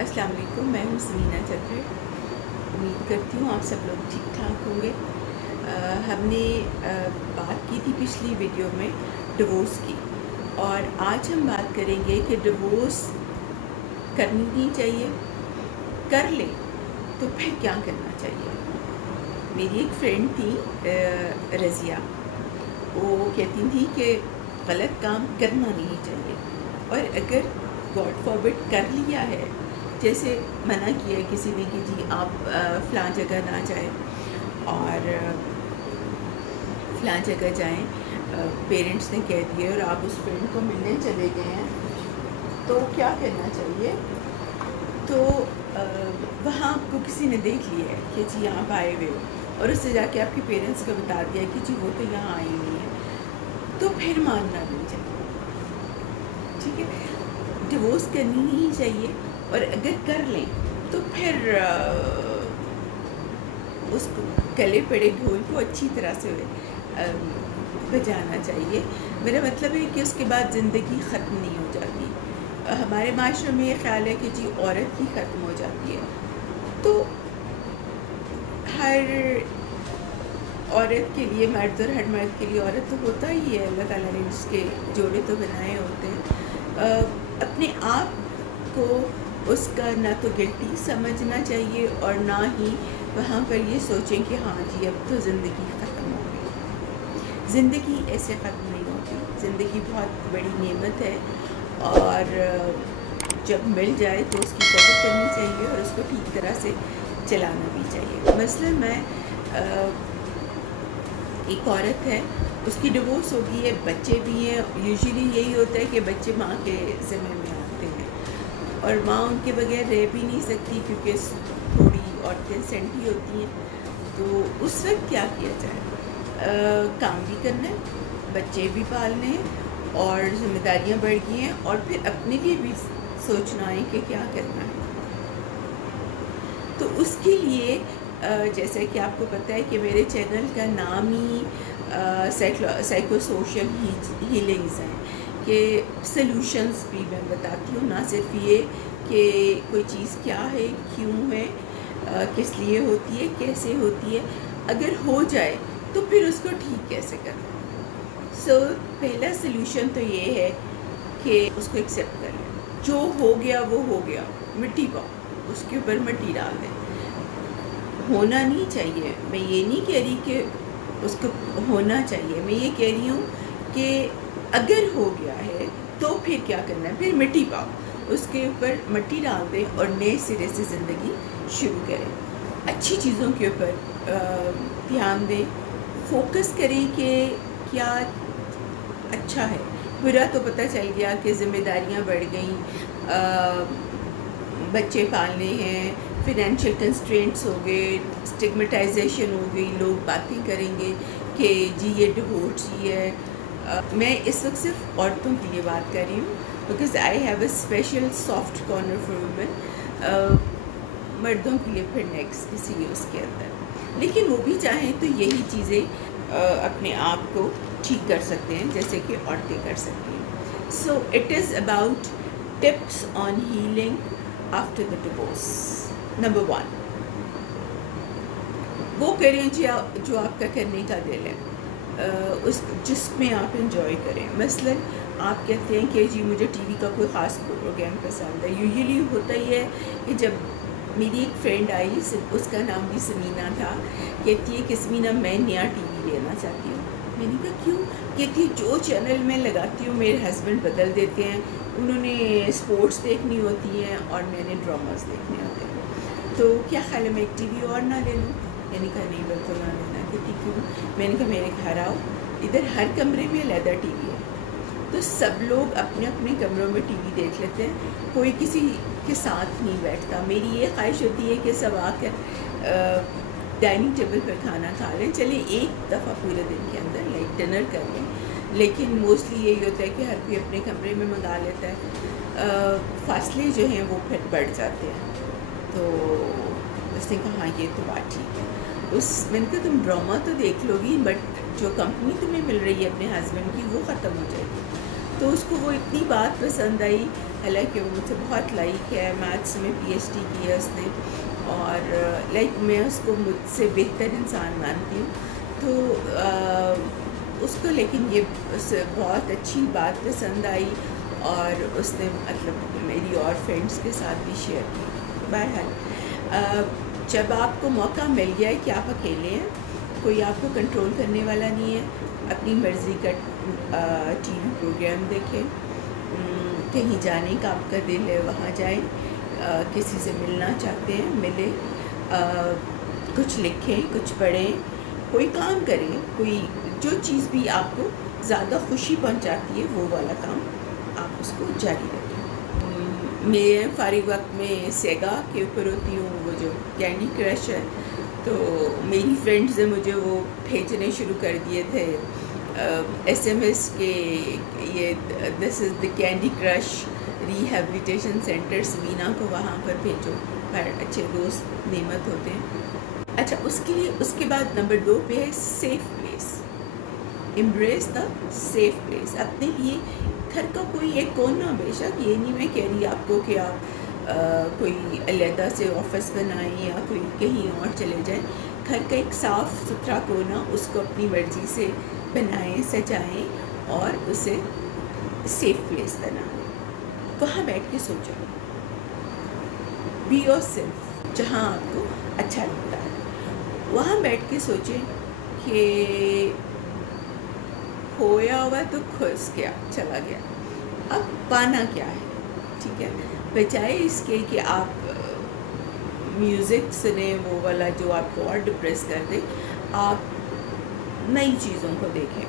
अस्सलाम वालेकुम, मैं हूँ समीना चतुर। उम्मीद करती हूँ आप सब लोग ठीक ठाक होंगे। हमने बात की थी पिछली वीडियो में डिवोर्स की, और आज हम बात करेंगे कि डिवोर्स करनी नहीं चाहिए, कर ले तो फिर क्या करना चाहिए। मेरी एक फ्रेंड थी रज़िया, वो कहती थी कि गलत काम करना नहीं चाहिए, और अगर गॉड फॉरबिड कर लिया है, जैसे मना किया है किसी ने कि जी आप फ़लाँ जगह ना जाएं और फ़लाँ जगह जाएं, पेरेंट्स ने कह दिए और आप उस फ्रेंड को मिलने चले गए हैं, तो क्या करना चाहिए। तो वहाँ आपको किसी ने देख लिया है कि जी यहाँ आए हुए हो, और उससे जाके आपके पेरेंट्स को बता दिया कि जी वो तो यहाँ आई नहीं है, तो फिर मानना नहीं चाहिए। ठीक है, डिवोर्स करनी नहीं चाहिए, और अगर कर लें तो फिर उसको गले पड़े ढोल को अच्छी तरह से बजाना चाहिए। मेरा मतलब है कि उसके बाद ज़िंदगी ख़त्म नहीं हो जाती। हमारे माशरे में ये ख्याल है कि जी औरत ही ख़त्म हो जाती है, तो हर औरत के लिए मर्द और हर मर्द के लिए औरत तो होता ही है। अल्लाह ताला ने उसके जोड़े तो बनाए होते हैं। अपने आप को उसका ना तो गिल्टी समझना चाहिए, और ना ही वहाँ पर ये सोचें कि हाँ जी अब तो ज़िंदगी ख़त्म हो गई। ज़िंदगी ऐसे ख़त्म नहीं होती। ज़िंदगी बहुत बड़ी नेमत है, और जब मिल जाए तो उसकी कदर करनी चाहिए और उसको ठीक तरह से चलाना भी चाहिए। मसलन मैं एक औरत है, उसकी डिवोर्स हो गई है, बच्चे भी हैं। यूजुअली यही होता है कि बच्चे माँ के ज़िम्मे में आते हैं, और माँ उनके बगैर रह भी नहीं सकती, क्योंकि थोड़ी औरतें सेंटी होती हैं। तो उस वक्त क्या किया जाए। काम भी करना है, बच्चे भी पालने हैं, और ज़िम्मेदारियाँ बढ़ गई हैं, और फिर अपने लिए भी सोचना है कि क्या करना है। तो उसके लिए जैसे कि आपको पता है कि मेरे चैनल का नाम ही साइको सोशल हीलिंग्स हैं, कि सॉल्यूशंस भी मैं बताती हूँ, ना सिर्फ ये कि कोई चीज़ क्या है, क्यों है, किस लिए होती है, कैसे होती है, अगर हो जाए तो फिर उसको ठीक कैसे करना है। पहला सॉल्यूशन तो ये है कि उसको एक्सेप्ट कर लें। जो हो गया वो हो गया, मिट्टी पाओ, उसके ऊपर मिट्टी डाल दें। होना नहीं चाहिए, मैं ये नहीं कह रही कि उसको होना चाहिए, मैं ये कह रही हूँ कि अगर हो गया है तो फिर क्या करना है, फिर मिट्टी पाओ, उसके ऊपर मिट्टी डाल दें और नए सिरे से ज़िंदगी शुरू करें। अच्छी चीज़ों के ऊपर ध्यान दें, फोकस करें कि क्या अच्छा है। बुरा तो पता चल गया कि ज़िम्मेदारियाँ बढ़ गई, बच्चे पालने हैं, फिनेंशियल कंस्ट्रेंट्स हो गए, स्टिग्मेटाइजेशन हो गई, लोग बातें करेंगे कि जी ये डिवोर्स ही है। मैं इस वक्त सिर्फ औरतों के लिए बात कर रही हूँ, because I have a special soft corner for women. मर्दों के लिए फिर नेक्स्ट किसी उसके अंदर, लेकिन वो भी चाहें तो यही चीज़ें अपने आप को ठीक कर सकते हैं, जैसे कि औरतें कर सकती हैं। So it is about tips on healing after the divorce. Number 1, वो करें जो आपका करने का दिल है, उस जिसमें आप इंजॉय करें। मसलन आप कहते हैं कि जी मुझे टीवी का कोई ख़ास प्रोग्राम पसंद है। यूजुअली होता ही है कि जब मेरी एक फ्रेंड आई, उसका नाम भी समीना था, कहती है कि समीना मैं नया टीवी लेना चाहती हूँ। मैंने कहा क्यों? कहती है जो चैनल मैं लगाती हूँ मेरे हस्बैंड बदल देते हैं, उन्होंने स्पोर्ट्स देखनी होती हैं और मैंने ड्रामास देखने होते हैं, तो क्या ख्याल है मैं एक टीवी और ना ले लूँ? मैंने कहा नहीं बिल्कुल ना लेना। कहती क्यों? मैंने कहा मेरे घर आओ, इधर हर कमरे में लेदर टीवी है, तो सब लोग अपने अपने कमरों में टीवी देख लेते हैं, कोई किसी के साथ नहीं बैठता। मेरी ये ख्वाहिश होती है कि सब आकर डाइनिंग टेबल पर खाना खा लें, चलिए एक दफ़ा पूरे दिन के अंदर लाइक डिनर कर लें, लेकिन मोस्टली यही होता है कि हर कोई अपने कमरे में मंगा लेता है। फासले जो हैं वो फिर बढ़ जाते हैं। तो उसने कहा हाँ ये तो बात ठीक है। मैंने कहा तुम ड्रामा तो देख लोगी बट जो कंपनी तुम्हें मिल रही है अपने हस्बैंड की वो ख़त्म हो जाएगी। तो उसको वो इतनी बात पसंद आई, हालांकि वो मुझसे बहुत लाइक है, मैथ्स में PhD की है उसने, और लाइक मैं उसको मुझसे बेहतर इंसान मानती हूँ। तो उसको लेकिन ये बहुत अच्छी बात पसंद आई और उसने मतलब मेरी और फ्रेंड्स के साथ भी शेयर की। बहरहाल जब आपको मौका मिल गया है कि आप अकेले हैं, कोई आपको कंट्रोल करने वाला नहीं है, अपनी मर्ज़ी का TV प्रोग्राम देखें, कहीं जाने का आपका दिल है वहाँ जाएं, किसी से मिलना चाहते हैं मिले, कुछ लिखें, कुछ पढ़ें, कोई काम करें, कोई जो चीज़ भी आपको ज़्यादा खुशी पहुँचाती है वो वाला काम आप उसको जारी रखें। मैं फ़ारिग वक्त में सेगा के ऊपर होती हूँ, वो जो कैंडी क्रश है, तो मेरी फ्रेंड्स ने मुझे वो भेजने शुरू कर दिए थे SMS के, ये this is the candy crush rehabilitation centre Savina को वहाँ पर भेजो, पर अच्छे दोस्त नेमत होते हैं। अच्छा, उसके बाद नंबर 2 पे है safe place. Embrace the safe place. अपने लिए घर का कोई एक कोना, बेशक ये नहीं मैं कह रही आपको कि आप कोई अलहदा से ऑफिस बनाएं या कोई कहीं और चले जाएं, घर का एक साफ़ सुथरा कोना उसको अपनी मर्ज़ी से बनाएं, सजाएं और उसे सेफ़ प्लेस बनाएं। वहाँ बैठ के सोचो, बी योरसेल्फ, जहाँ आपको अच्छा लगता है वहाँ बैठ के सोचें कि खोया हुआ तो खुस गया, चला गया, अब पाना क्या है, ठीक है। बजाय इसके कि आप म्यूज़िक सुने वो वाला जो आपको और डिप्रेस कर दे, आप नई चीज़ों को देखें।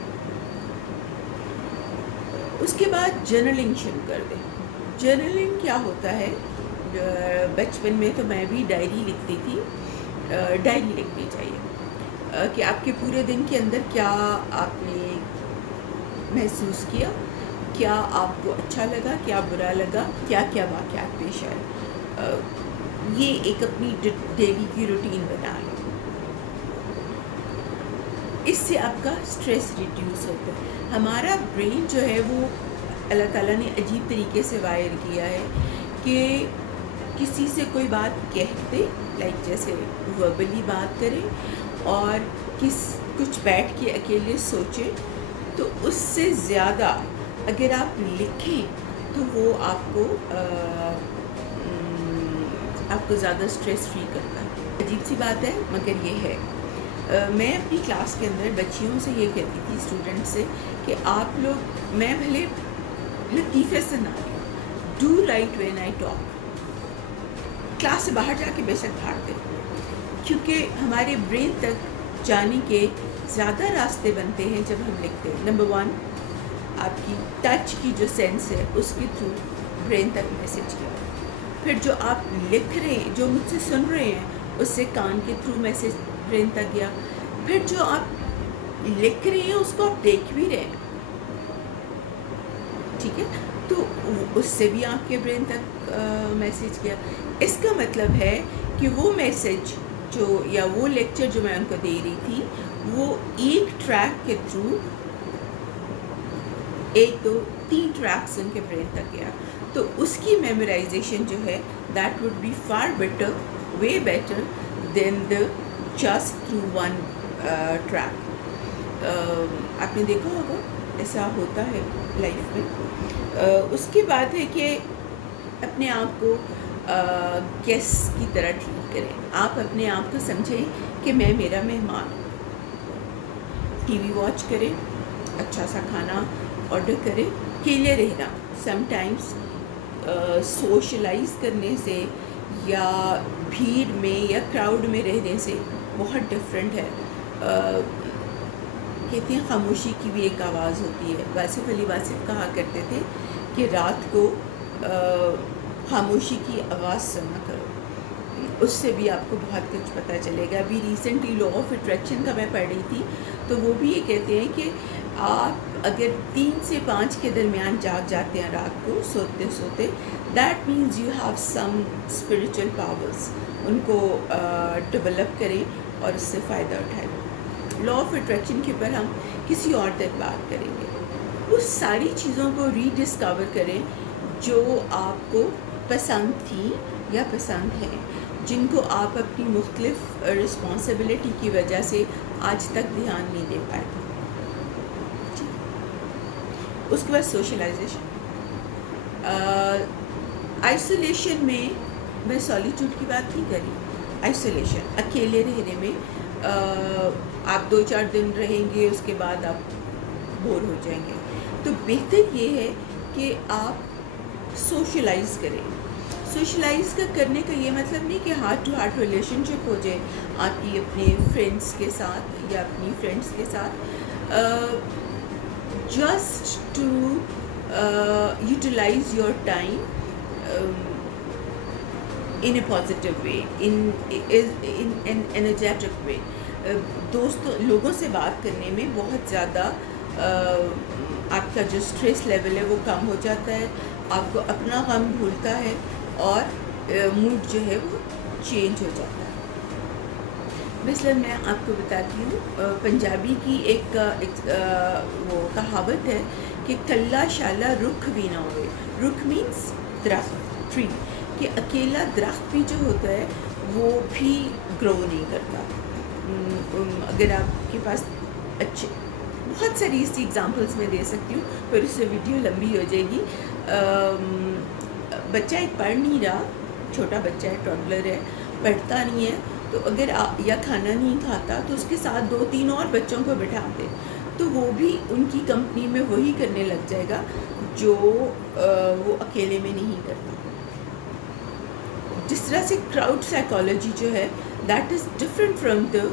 उसके बाद जर्नलिंग शुरू कर दें। जर्नलिंग क्या होता है, बचपन में तो मैं भी डायरी लिखती थी। डायरी लिखनी चाहिए कि आपके पूरे दिन के अंदर क्या आपने महसूस किया, क्या आपको अच्छा लगा, क्या बुरा लगा, क्या क्या वाक़यात पेश आए। ये एक अपनी डेली की रूटीन बना लो, इससे आपका स्ट्रेस रिड्यूस होता है। हमारा ब्रेन जो है वो अल्लाह ताला ने अजीब तरीके से वायर किया है कि किसी से कोई बात कहते, लाइक जैसे वर्बली बात करें और कुछ बैठ के अकेले सोचें, तो उससे ज़्यादा अगर आप लिखें तो वो आपको ज़्यादा स्ट्रेस फ्री करता है। अजीब सी बात है मगर ये है। मैं अपनी क्लास के अंदर बच्चियों से ये कहती थी, स्टूडेंट से, कि आप लोग, मैं भले लतीफ़े से ना do right when I talk, class से बाहर जाके बेशक भाग दें, क्योंकि हमारे ब्रेन तक जाने के ज़्यादा रास्ते बनते हैं जब हम लिखते हैं। नंबर 1, आपकी टच की जो सेंस है उसके थ्रू ब्रेन तक मैसेज गया। फिर जो आप लिख रहे हैं, जो मुझसे सुन रहे हैं, उससे कान के थ्रू मैसेज ब्रेन तक गया। फिर जो आप लिख रहे हैं उसको आप देख भी रहे हैं, ठीक है, तो उससे भी आपके ब्रेन तक मैसेज गया। इसका मतलब है कि वो मैसेज जो या वो लेक्चर जो मैं उनको दे रही थी, वो एक ट्रैक के थ्रू 1, 2, 3 ट्रैक्स उनके ब्रेन तक गया। तो उसकी मेमोराइजेशन जो है that would be far better, way better than the just through 1 track. आपने देखा होगा ऐसा होता है लाइफ में। उसके बाद है कि अपने आप को गेस्ट की तरह ट्रीट करें। आप अपने आप को समझें कि मैं मेरा मेहमान। टीवी वॉच करें, अच्छा सा खाना ऑर्डर करें, अकेले रहना समटाइम्स सोशलाइज करने से या भीड़ में या क्राउड में रहने से बहुत डिफरेंट है। कहते हैं खामोशी की भी एक आवाज़ होती है। वासिफ़ अली वासिफ़ कहा करते थे कि रात को खामोशी की आवाज़ सुना करो, उससे भी आपको बहुत कुछ पता चलेगा। अभी रिसेंटली लॉ ऑफ अट्रैक्शन का मैं पढ़ रही थी, तो वो भी ये कहते हैं कि आप अगर 3 से 5 के दरमियान जाग जाते हैं रात को सोते सोते, that means you have some spiritual powers. उनको डेवलप करें اور اس سے فائدہ اٹھائیں. لا آف اٹریکشن کے اوپر ہم کسی اور دن بات کریں گے. اس ساری چیزوں کو ری ڈسکور کریں جو آپ کو پسند تھیں یا پسند ہیں, جن کو آپ اپنی مختلف رسپانسبلٹی کی وجہ سے آج تک دھیان نہیں دے پائے. اس کے بعد سوشلائزیشن. آئسولیشن میں سولیٹیوڈ کی بات نہیں کری. آئسولیشن, اکیلے رہنے میں آپ 2-4 دن رہیں گے, اس کے بعد آپ بور ہو جائیں گے. تو بہتر یہ ہے کہ آپ سوشلائز کریں. سوشلائز کرنے کا یہ مطلب نہیں کہ ہارٹ ٹو ہارٹ ریلیشن شپ ہو جائے آپ کی اپنے فرینڈس کے ساتھ یا اپنی فرینڈس کے ساتھ. Just to utilize your time in a positive way, in an energetic way. لوگوں سے بات کرنے میں بہت زیادہ آپ کا جو اسٹریس لیول ہے وہ کم ہو جاتا ہے, آپ کو اپنا غم بھولتا ہے اور موڈ جو ہے وہ چینج ہو جاتا ہے. مثلا میں آپ کو بتاتی ہوں, پنجابی کی ایک وہ کہاوت ہے کہ کلا شالا رخ بھی نہ ہوئے. رخ مینس درخت, ٹری, کہ اکیلا درخت بھی جو ہوتا ہے وہ بھی گرو نہیں کرتا. اگر آپ کے پاس اچھے بہت ساری اس کی ایگزامپلس میں دے سکتی ہوں, پھر اس سے ویڈیو لمبی ہو جائے گی. بچہ ایک پڑھ نہیں رہا, چھوٹا بچہ ہے, ٹوڈلر ہے, پڑھتا نہیں ہے, تو اگر یا کھانا نہیں کھاتا تو اس کے ساتھ 2-3 اور بچوں کو بٹھا دے تو وہ بھی ان کی کمپنی میں وہی کرنے لگ جائے گا جو وہ اکیلے میں نہیں کرتا. جس طرح سے کراؤڈ سائیکالوجی جو ہے that is different from the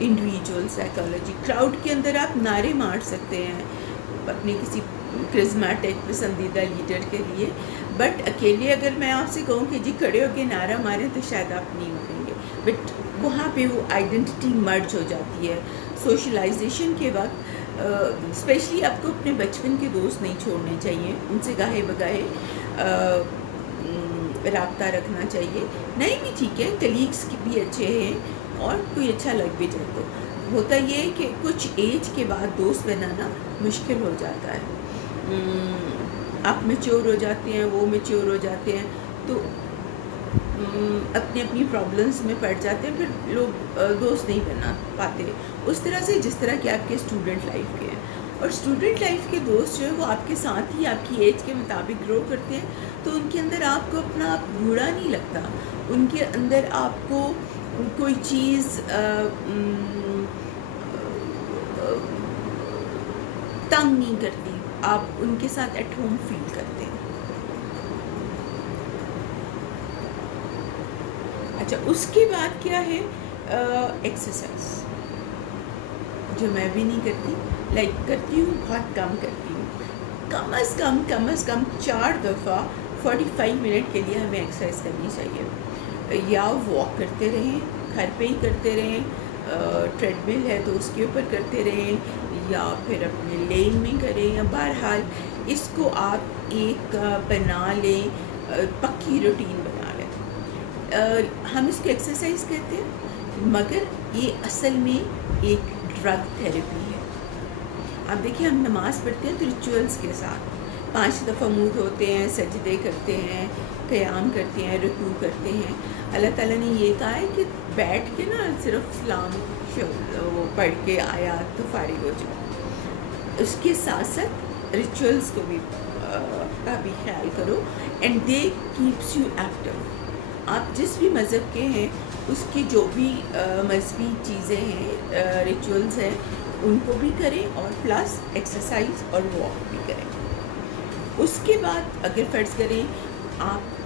individual psychology. Crowd کے اندر آپ نعرے مار سکتے ہیں اپنے کسی کرزمیٹک پسندیدہ لیڈر کے لیے, بٹ اکیلے اگر میں آپ سے کہوں کہ جی کھڑے ہو کے نعرہ ماریں تو شاید آپ نہیں ماریں گے. بٹ وہاں پہ وہ آئیڈینٹی مرج ہو جاتی ہے. سوشلائزیشن کے وقت اسپیشلی آپ کو اپنے بچپن کے دوست نہیں چھوڑنے چاہیے, ان سے گاہے بگاہے رابطہ رکھنا چاہیے. نہیں بھی ٹھیک ہے, کلیگس بھی اچھے ہیں اور کوئی اچھا لگ بھی جائے. تو ہوتا یہ ہے کہ کچھ ایج کے بعد دوست بنانا مشکل ہو جاتا ہے. آپ میچور ہو جاتے ہیں, وہ میچور ہو جاتے ہیں, تو اپنی اپنی پرابلمس میں پڑ جاتے ہیں, پھر لوگ دوست نہیں بنا پاتے اس طرح سے جس طرح کہ آپ کے اسٹوڈنٹ لائف کے ہیں. اور اسٹوڈنٹ لائف کے دوست جو ہے وہ آپ کے ساتھ ہی آپ کی ایج کے مطابق گرو کرتے ہیں, تو ان کے اندر آپ کو اپنا بوڑھا نہیں لگتا, ان کے اندر آپ کو کوئی چیز تنگ نہیں کرتی, آپ ان کے ساتھ ایٹ ہوم فیل کرتے ہیں. اچھا, اس کے بعد کیا ہے, ایکسرسائز, جو میں بھی نہیں کرتی, کرتی ہوں بہت کم کرتی ہوں. کم از کم 4 دفعہ 45 منٹ کے لیے ہمیں ایکسرسائز کرنی چاہیے. یا واک کرتے رہیں, گھر پہ ہی کرتے رہیں, ٹریڈ مل ہے تو اس کے اوپر کرتے رہیں, یا پھر اپنے لین میں کریں, یا بہرحال اس کو آپ ایک بنا لیں, پکی روٹین بنا لیں. ہم اس کو ایکسرسائز کہتے ہیں, مگر یہ اصل میں ایک ڈرگ تھیراپی ہے. اب دیکھیں, ہم نماز پڑھتے ہیں تو ریچولس کے ساتھ 5 دفعہ منہ دھوتے ہیں, سجدے کرتے ہیں, قیام کرتے ہیں, رکوع کرتے ہیں. اللہ تعالیٰ نے یہ کہا ہے کہ بیٹھ کے نا صرف اسلام وہ پڑھ کے آیات تو فارغ ہو جاؤ. اس کے ساتھ ساتھ ریچولس کو بھی کا بھی خیال کرو, and they keeps you active. آپ جس بھی مذہب کے ہیں اس کی جو بھی مذہبی چیزیں ہیں, ریچولز ہیں, ان کو بھی کریں, اور پلس ایکسرسائز اور واک بھی کریں. اس کے بعد اگر فرض کریں آپ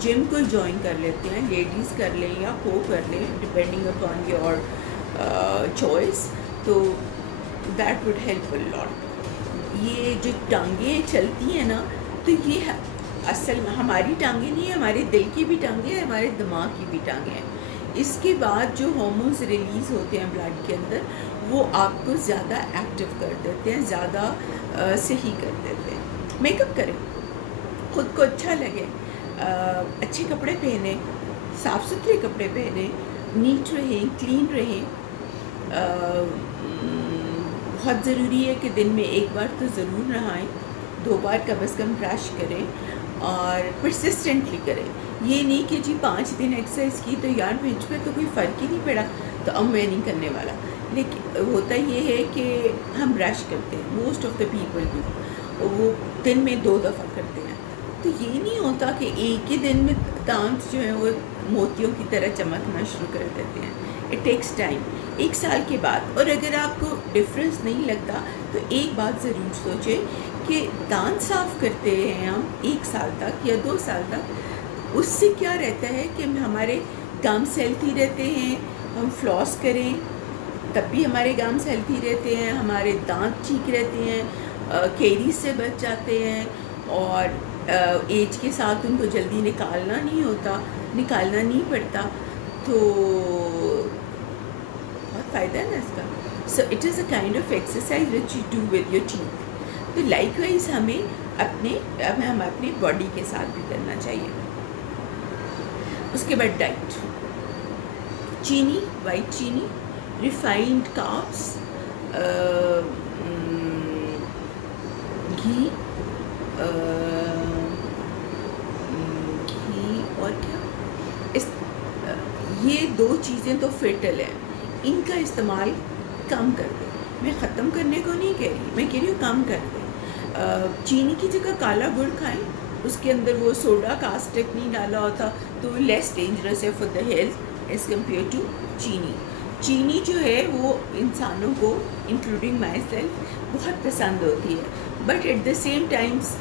جم کو جوائن کر لیتے ہیں, لیڈیز کر لیں یا کو کر لیں, ڈپینڈنگ اپان یور چوائس, تو دیٹ وڈ ہیلپ اے لاٹ. یہ جو ٹانگیں چلتی ہیں نا, تو یہ اصل ہماری ٹانگیں نہیں ہیں, ہمارے دل کی بھی ٹانگیں ہیں, ہمارے دماغ کی بھی ٹانگیں ہیں. اس کے بعد جو ہارمونز ریلیز ہوتے ہیں بلڈ کے اندر, وہ آپ کو زیادہ ایکٹیو کر دیتے ہیں, زیادہ صحیح کر دیتے ہیں. میک اپ کریں, خود کو اچھا لگے, اچھے کپڑے پہنیں, صاف ستھرے کپڑے پہنیں, نیٹ رہیں، کلین رہیں. بہت ضروری ہے کہ دن میں ایک بار تو ضرور نہائیں، 2 بار کم از کم برش کریں اور پرسسٹنٹلی کریں. یہ نہیں کہ جی 5 دن ایکسرسائز کی تو یار مجھ پہ تو کوئی فرق ہی نہیں پڑا تو اب میں نہیں کرنے والا. لیکن ہوتا یہ ہے کہ ہم برش کرتے ہیں، most of the people do, وہ دن میں 2 دفعہ کرتے ہیں. تو یہ نہیں ہوتا کہ ایک ہی دن میں دانت جو ہیں وہ موتیوں کی طرح چمکنا شروع کر دیتے ہیں. It takes time. 1 سال کے بعد، اور اگر آپ کو ڈفرینس نہیں لگتا تو ایک بات ضرور سوچیں کہ دانت صاف کرتے ہیں ہم 1 سال تک یا 2 سال تک، اس سے کیا رہتا ہے کہ ہمارے گمس ہیلتھی رہتے ہیں. ہم فلاس کریں تب بھی ہمارے گمس ہیلتھی رہتے ہیں، ہمارے دانت ٹھیک رہتے ہیں، کیریز سے بچ جاتے ہیں، اور ایج کے ساتھ ان کو جلدی نکالنا نہیں پڑتا. تو بہت فائدہ ہے نا اس کا. So it is a kind of exercise which you do with your teeth. تو لائک وائز ہمیں اپنے باڈی کے ساتھ بھی کرنا چاہیے. اس کے بعد ڈائٹ، چینی، وائٹ چینی، ریفائنڈ کاربس، گھی اور کیا، یہ 2 چیزیں تو فیٹل ہیں، ان کا استعمال کم کر دیں. میں ختم کرنے کو نہیں کہہ رہی، میں کہہ رہی ہوں کم کر دیں. چینی کی جگہ کالا گڑ کھائیں، اس کے اندر وہ سوڈا کاسٹک نہیں ڈالا ہوتا تو لیس ڈینجرس ہے for the health as compare to چینی. چینی جو ہے وہ انسانوں کو انکلوڈنگ مائی سیلف بہت پسند ہوتی ہے، but at the same times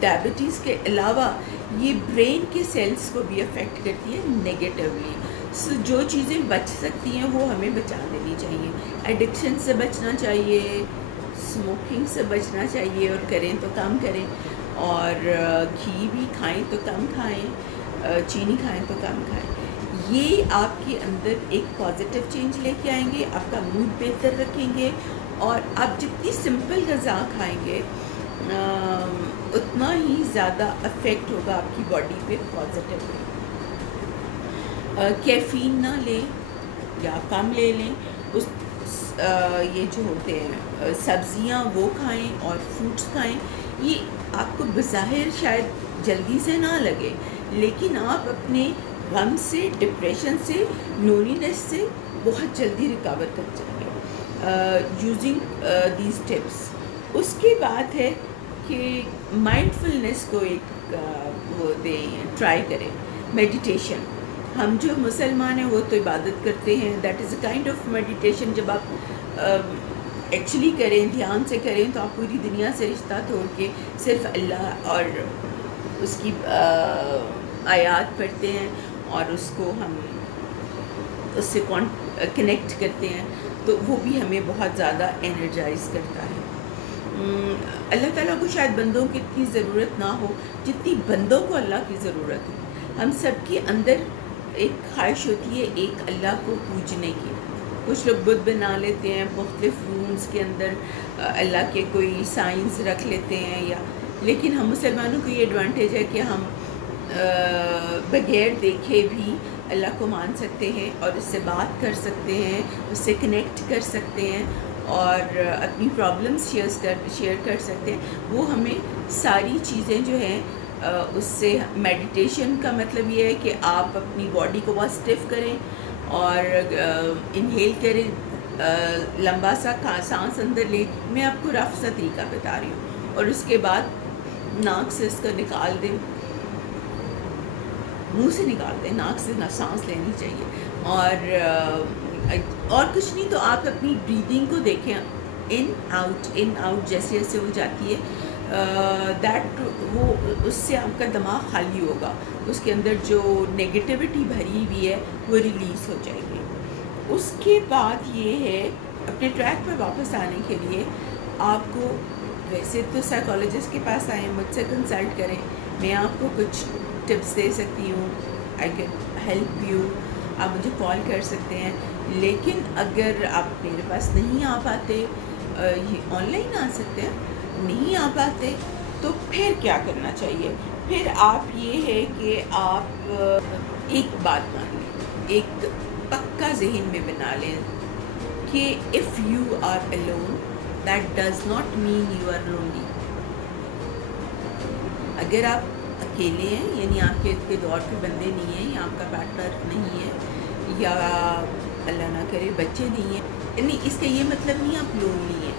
diabetes کے علاوہ یہ برین کے سیلس کو بھی افیکٹ کرتی ہے نیگیٹیولی. سو جو چیزیں بچ سکتی ہیں وہ ہمیں بچا دینی چاہیے. ایڈکشن سے بچنا چاہیے، اسموکنگ سے بچنا چاہیے، اور کریں تو کم کریں. اور گھی بھی کھائیں تو کم کھائیں، چینی کھائیں تو کم کھائیں. یہ آپ کے اندر ایک پازیٹیو چینج لے کے آئیں گے، آپ کا موڈ بہتر رکھیں گے، اور آپ جتنی سمپل غذا کھائیں گے اتنا ہی زیادہ افیکٹ ہوگا آپ کی باڈی پہ پازیٹیولی. کیفین نہ لیں یا کم لے لیں. یہ جو ہوتے ہیں سبزیاں وہ کھائیں اور فروٹس کھائیں. یہ آپ کو بظاہر شاید جلدی سے نہ لگے، لیکن آپ اپنے غم سے، ڈپریشن سے، لونینس سے بہت جلدی ریکور کر جائیں گے یوزنگ دیز ٹپس. اس کے بعد ہے کہ مائنڈ فلنس کو ایک وہ دیں، ٹرائی کریں. میڈیٹیشن، ہم جو مسلمان ہیں وہ تو عبادت کرتے ہیں، that is a kind of meditation. جب آپ ایکچولی کریں، دھیان سے کریں، تو آپ پوری دنیا سے رشتہ توڑ کے صرف اللہ اور اس کی آیات پڑھتے ہیں اور اس کو ہم اس سے کنیکٹ کرتے ہیں، تو وہ بھی ہمیں بہت زیادہ انرجائز کرتا ہے. اللہ تعالیٰ کو شاید بندوں کی اتنی ضرورت نہ ہو جتنی بندوں کو اللہ کی ضرورت ہے. ہم سب کے اندر ایک خواہش ہوتی ہے ایک اللہ کو پوجنے کی. کچھ لوگ بت بنا لیتے ہیں، مختلف رومز کے اندر اللہ کے کوئی سائنس رکھ لیتے ہیں، لیکن ہم مسلمانوں کو یہ ایڈوانٹیج ہے کہ ہم بغیر دیکھے بھی اللہ کو مان سکتے ہیں اور اس سے بات کر سکتے ہیں، اس سے کنیکٹ کر سکتے ہیں اور اپنی پرابلمس شیئر کر سکتے ہیں. وہ ہمیں ساری چیزیں جو ہیں اس سے، میڈیٹیشن کا مطلب یہ ہے کہ آپ اپنی باڈی کو بہت اسٹف کریں اور انہیل کریں، لمبا سا سانس اندر لیں. میں آپ کو رف سا طریقہ بتا رہی ہوں، اور اس کے بعد ناک سے اس کو نکال دیں، منہ سے نکال دیں، ناک سے نہ سانس لینی چاہیے. اور کچھ نہیں تو آپ اپنی بریدنگ کو دیکھیں، ان آؤٹ جیسے جیسے وہ جاتی ہے، دیٹ وہ اس سے آپ کا دماغ خالی ہوگا، اس کے اندر جو نگیٹیوٹی بھری ہوئی ہے وہ ریلیز ہو جائے گی. اس کے بعد یہ ہے اپنے ٹریک پر واپس آنے کے لیے آپ کو، ویسے تو سائیکالوجسٹ کے پاس آئیں، مجھ سے کنسلٹ کریں، میں آپ کو کچھ ٹپس دے سکتی ہوں. I can help you. آپ مجھے کال کر سکتے ہیں. لیکن اگر آپ میرے پاس نہیں آ پاتے، آن لائن آ سکتے ہیں، نہیں آ پاتے تو پھر کیا کرنا چاہیے؟ پھر آپ یہ ہے کہ آپ ایک بات مان لیں، ایک पक्का जहन में बना लें कि if you are alone that does not mean you are lonely. अगर आप अकेले हैं, यानी आपके इर्द और के बंदे नहीं हैं, या आपका पार्टनर नहीं है, या अल्लाह ना करे बच्चे नहीं हैं, यानी इसका ये मतलब नहीं आप लोनली हैं।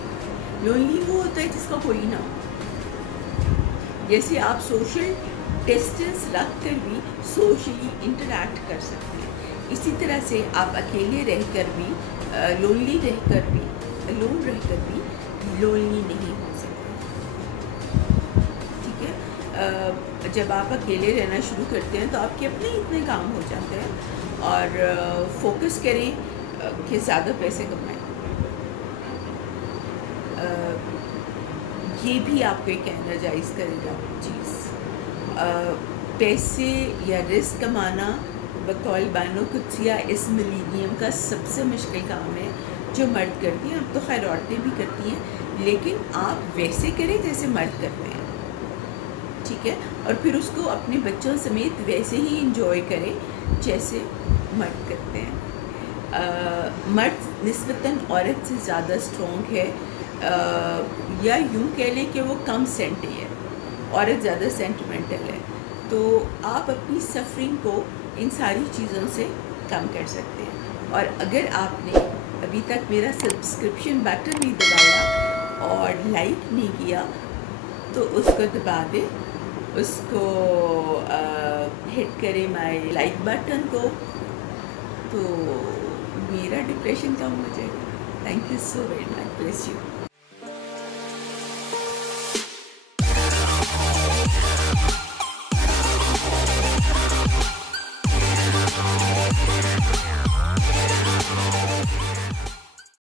लोनली वो होता है जिसका कोई ना हो। जैसे आप सोशल डिस्टेंस रख कर भी सोशली इंटरैक्ट कर सकते हैं, इसी तरह से आप अकेले रहकर भी लोनली रहकर भी अलोन रहकर भी लोनली नहीं हो सकते। ठीक है। जब आप अकेले रहना शुरू करते हैं तो आपके अपने इतने काम हो जाते हैं, और फोकस करें कि ज़्यादा पैसे कमाएं। ये भी आपको एक एनर्जाइज करेगा चीज़। पैसे या रिस्क कमाना बकौल बानो कुत्सिया इस मिलीनियम का सबसे मुश्किल काम है जो मर्द करती हैं। अब तो खैर औरतें भी करती हैं, लेकिन आप वैसे करें जैसे मर्द करते हैं, ठीक है, और फिर उसको अपने बच्चों समेत वैसे ही इंजॉय करें जैसे मर्द करते हैं। मर्द निस्बतन औरत से ज़्यादा स्ट्रॉन्ग है, या यूँ कह लें कि वो कम सेंटी है, औरत ज़्यादा सेंटिमेंटल है। तो आप अपनी सफरिंग को इन सारी चीज़ों से कम कर सकते हैं। और अगर आपने अभी तक मेरा सब्सक्रिप्शन बटन नहीं दबाया और लाइक नहीं किया तो उसको दबा दें, उसको हिट करें माय लाइक बटन को, तो मेरा डिप्रेशन कम हो जाएगा। Thank you so very much, bless you.